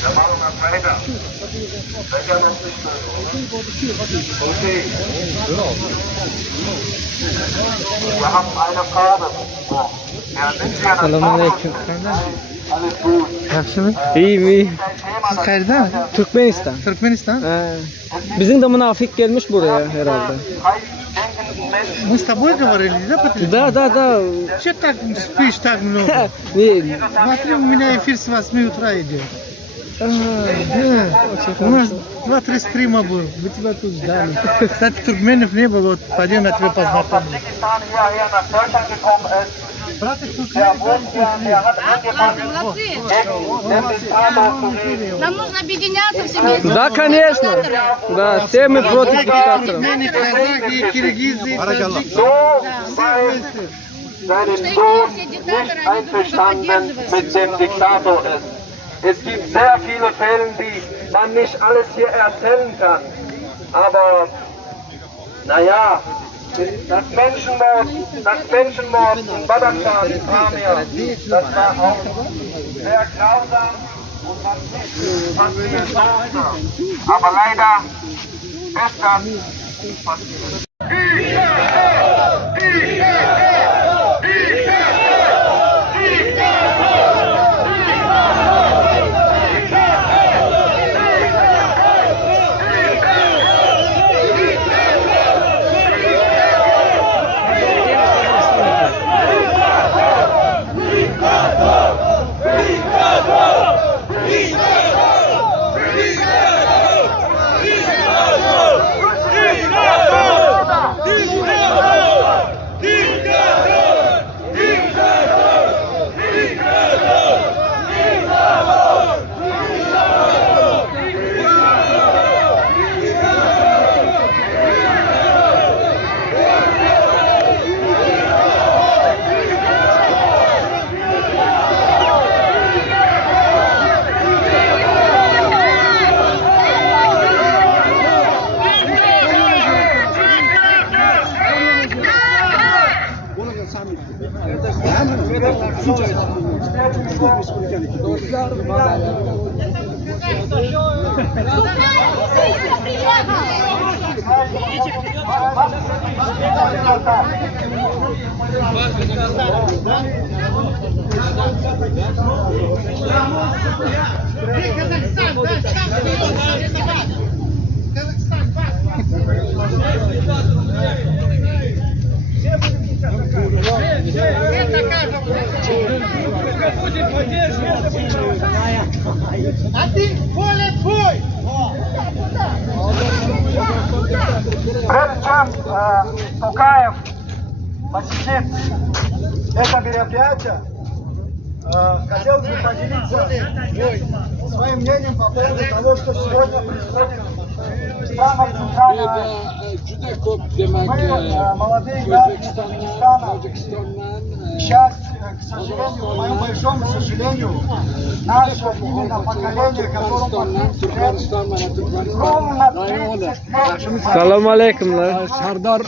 Der Meinung hat weiter. Seid ihr noch nicht mehr, oder? Okay. Wir haben eine Farbe. Ja, sind Sie an der Farbe? Alles gut. Yaxshimi? İyi. Siz qayerdan? Türkmenistan. Turkmenistan? Bizim de münafık gelmiş buraya herhalde. Мы с тобой говорили, да, по телефону? Да. Че так спишь так много? Смотри, у меня эфир с 8 утра идет. Да. У нас 2-3 стрима было. Мы тебя тут ждали. Кстати, туркменов не было, вот пойдем на тебя познакомлю. Брат, их Нам нужно объединяться всеми. Да, конечно. Да, все мы против диктатора. туркмены, казахи, киргизы, таджики. Seinen Sohn nicht einverstanden mit dem Diktator ist. Es gibt sehr viele Fälle, die man nicht alles hier erzählen kann. Aber, naja, das Menschenmord in Badakschan, in Pamir, das war auch sehr grausam und was wir sollte. Aber leider ist das passiert. А ты в поле твой! Прежде чем Токаев посетит это мероприятие, хотел бы поделиться своим мнением по поводу того, что сегодня происходит в странах Центральной Азии. Мы, молодые граждане Таджикистана, сейчас, к сожалению, к моему большому сожалению, наше именно поколение, которому ровно 30 лет. Selamun aleyküm. Serdar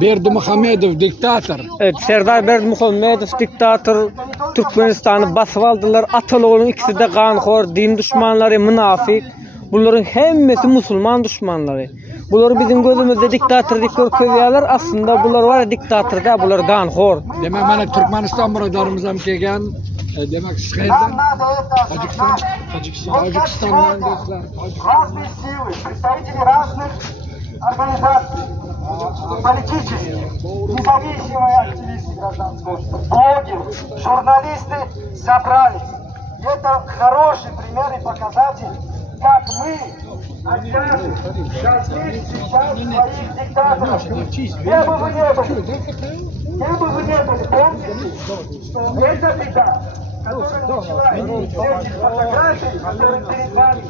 Berdimuhamedov diktatör. Evet, Serdar Berdimuhamedov diktatör Türkmenistan'ı basıp aldılar. Atalıoğlu'nun ikisi de kanxor, din düşmanları, münafık. Bunların hemmesi Müslüman düşmanları. Bunlar bizim gözümüzde diktatör görüyorlar. Aslında bunlar var ya diktatör da bunlar kanxor. Demek bana Türkmenistan buralarımızdan kelgan. Demek Sıkay'dan. Tacikistan'dan dostlar. Разные силы, представители разных организаций, политических, независимые активисты гражданского общества, блогеры, журналисты собрались. И это хороший пример и показатель, как мы обязаны жалеть сейчас своих диктаторов. Где бы вы не были, помните, что эта беда, которая началась с этих фотографий, которые перед вами,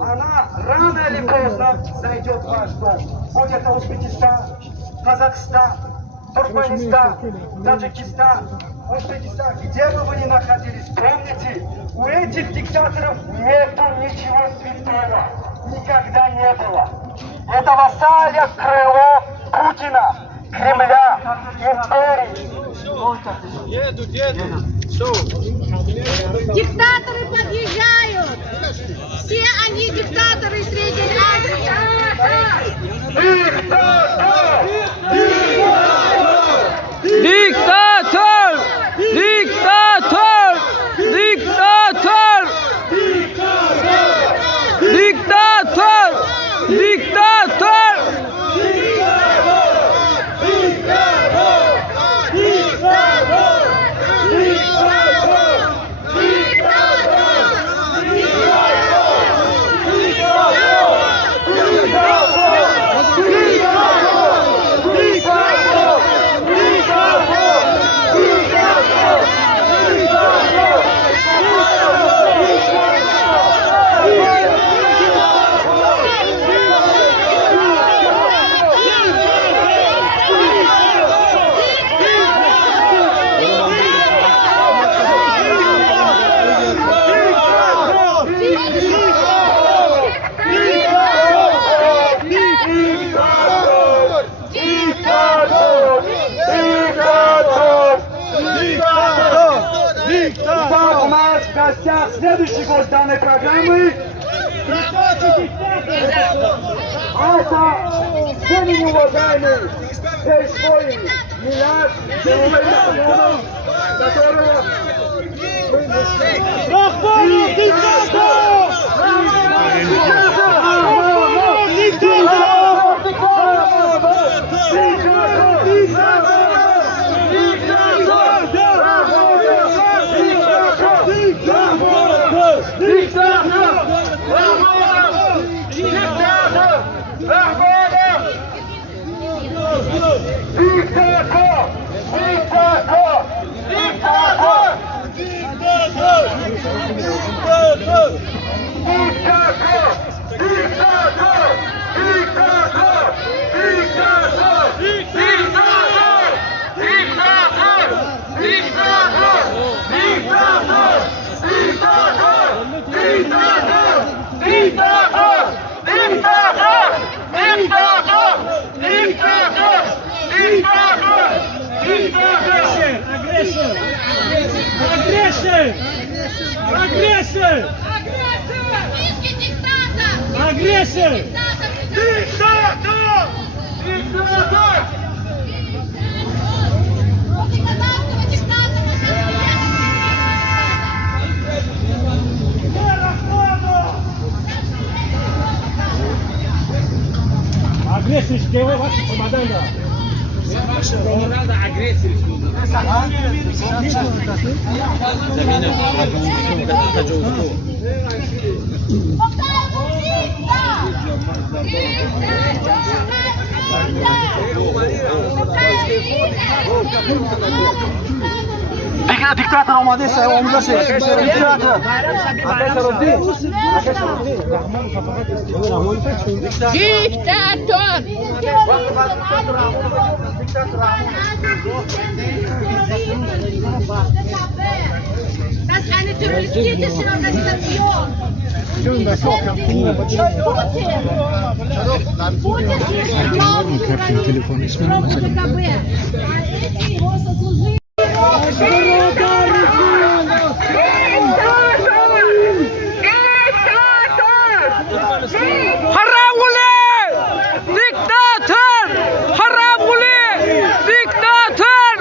она рано или поздно зайдет в ваш дом. Будь это Узбекистан, Казахстан, Туркменистан, Таджикистан, Узбекистан, где бы вы ни находились, помните, у этих диктаторов нету ничего святого. Никогда не было. Это вассалья крыло Путина, Кремля, империи. Диктаторы подъезжают. Все они диктаторы Средней Азии. Diktatör! Diktatör! Diktatör! Diktatör! Diktatör! Итак, у нас в гостях следующий гость данной программы. Это всеми уважаемый здесь воин Милад, которого Диктатор olmadıysa onu da şey. Диктатор. Das ist eine terroristische Organisation. Kaptın telefon ismini Haram uli! Diktatör! Haram uli! Diktatör!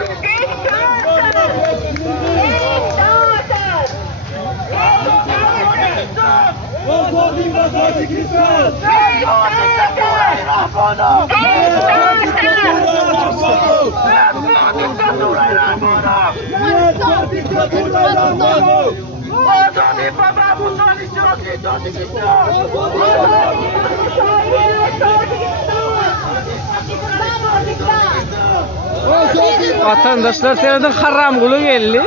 Vatandaşlar seneden haram kulu geldi.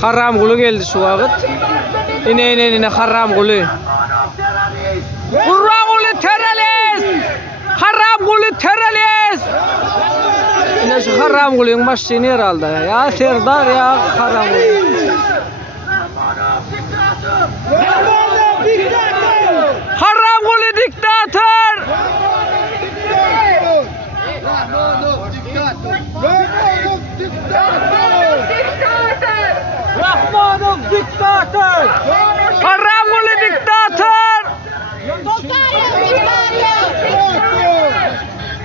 Haram kulu geldi şu vakit. İne haram kulu. Kurban kulu terörist! Haram kulu terörist! Yine şu haram kılıyorsun başlayın herhalde. Ya Serdar ya haram kılıyorsun. Haram kılı diktatör. Rahmanov diktatör. Haram kılı diktatör. Tokayev diktatör.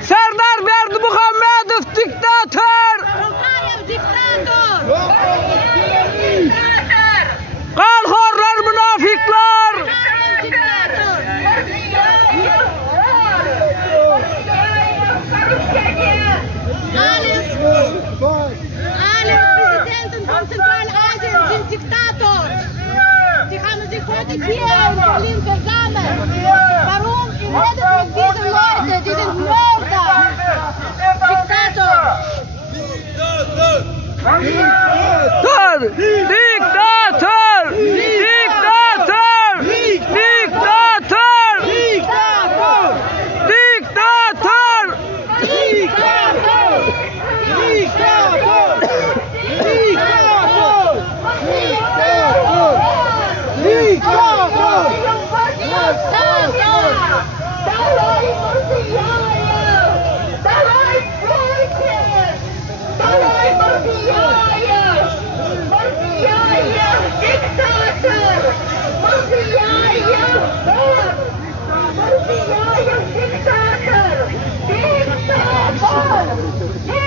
Serdar Berdimuhamedov diktatör. Tokayev diktatör. Kalhorlar münafiklar. Tokayev diktatör. Alle Präsidenten von Zentralasien sind Diktator. Die haben sich heute hier in Berlin versammelt. Warum? Ihr redet mit diesen Leuten, die sind Mörder. Diktator. Diktatör! Diktatör! Diktatör! Diktatör! Diktatör!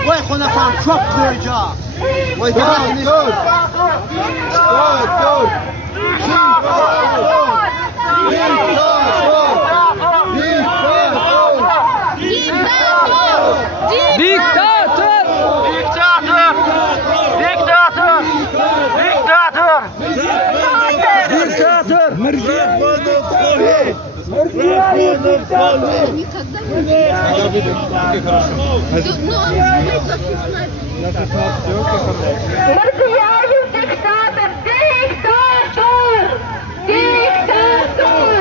Vay konafan çok koyacağım. Vay dur. Dur. Diktatör! Diktatör! Diktatör! Diktatör! Diktatör! Мордияев диктатор! Диктатор! Диктатор!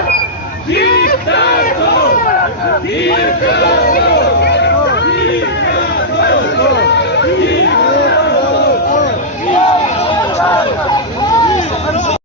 Диктатор! Диктатор!